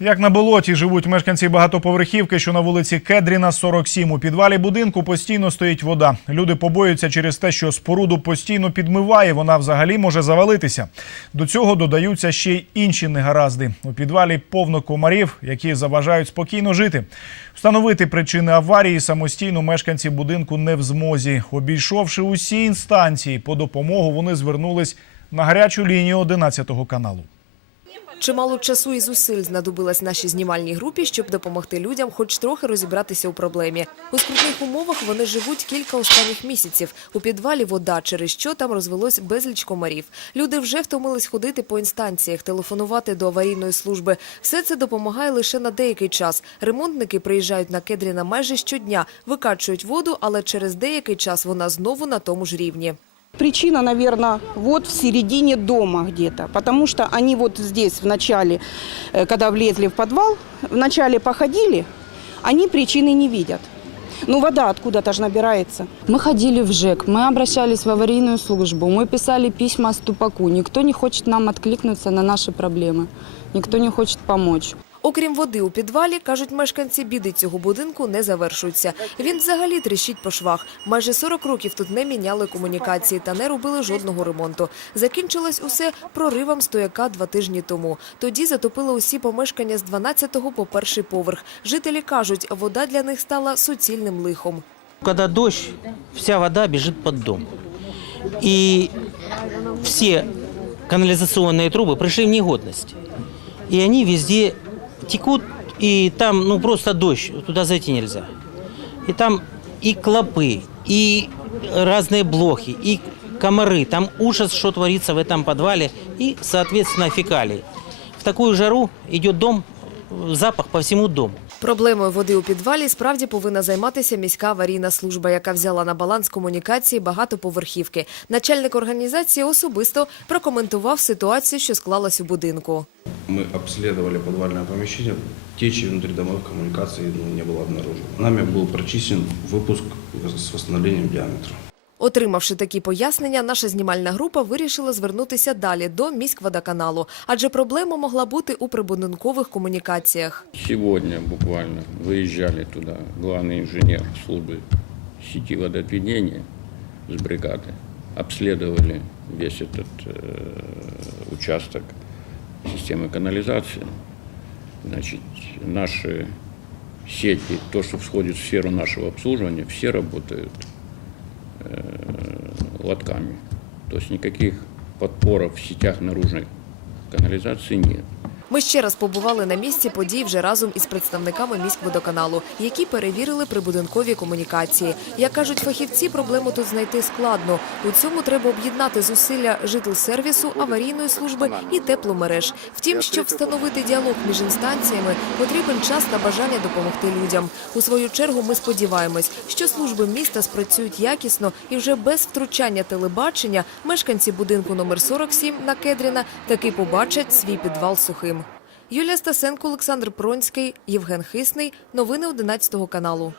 Як на болоті живуть мешканці багатоповерхівки, що на вулиці Кедріна, 47. У підвалі будинку постійно стоїть вода. Люди побоюються через те, що споруду постійно підмиває. Вона взагалі може завалитися. До цього додаються ще й інші негаразди. У підвалі повно комарів, які заважають спокійно жити. Встановити причини аварії самостійно мешканці будинку не в змозі. Обійшовши усі інстанції, по допомогу вони звернулись на гарячу лінію 11 каналу. Чимало часу і зусиль знадобилось нашій знімальній групі, щоб допомогти людям хоч трохи розібратися у проблемі. У скрутних умовах вони живуть кілька останніх місяців. У підвалі вода, через що там розвелось безліч комарів. Люди вже втомились ходити по інстанціях, телефонувати до аварійної служби. Все це допомагає лише на деякий час. Ремонтники приїжджають на Кедріна майже щодня, викачують воду, але через деякий час вона знову на тому ж рівні. Причина, наверное, вот в середине дома где-то, потому что они вот здесь в начале, э, когда влезли в подвал, в начале походили, они причины не видят. Ну, вода откуда-то же набирается. Мы ходили в ЖЭК, мы обращались в аварийную службу, мы писали письма Ступаку. Никто не хочет нам откликнуться на наши проблемы. Никто не хочет помочь. Окрім води у підвалі, кажуть мешканці, біди цього будинку не завершуються. Він взагалі тріщить по швах. Майже 40 років тут не міняли комунікації та не робили жодного ремонту. Закінчилось усе проривом стояка два тижні тому. Тоді затопили усі помешкання з 12-го по перший поверх. Жителі кажуть, вода для них стала суцільним лихом. Когда дождь, вся вода бежит под дом. И все канализационные трубы пришли в негодность. И они везде текут, и там ну просто дождь, туда зайти нельзя. И там и клопы, и разные блохи, и комары. Там ужас, что творится в этом подвале, и, соответственно, фекалии. В такую жару идет дом, э, запах по всему дому. Проблемою води у підвалі справді повинна займатися міська аварійна служба, яка взяла на баланс комунікації багатоповерхівки. Начальник організації особисто прокоментував ситуацію, що склалась у будинку. Мы обследовали подвальное помещение, течи внутридомовых коммуникаций ну, не было обнаружено. Нами был прочищен выпуск с восстановлением диаметра. Отримавши такі пояснення, наша знімальна група вирішила звернутися далі до міськводоканалу, адже проблема могла бути у прибудинкових комунікаціях. Сегодня буквально выезжали туда главный инженер службы сети водоотведения с бригады, обследовали весь этот э, участок системы канализации. Значит, наши сети, то, что входит в сферу нашего обслуживания, все работают э, лотками. То есть никаких подпоров в сетях наружной канализации нет. Ми ще раз побували на місці подій вже разом із представниками міськводоканалу, які перевірили прибудинкові комунікації. Як кажуть фахівці, проблему тут знайти складно. У цьому треба об'єднати зусилля житлсервісу, аварійної служби і тепломереж. Втім, щоб встановити діалог між інстанціями, потрібен час та бажання допомогти людям. У свою чергу ми сподіваємось, що служби міста спрацюють якісно і вже без втручання телебачення мешканці будинку номер 47 на Кедріна таки побачать свій підвал сухим. Юлія Стасенко, Олександр Пронський, Євген Хисний. Новини 11 каналу.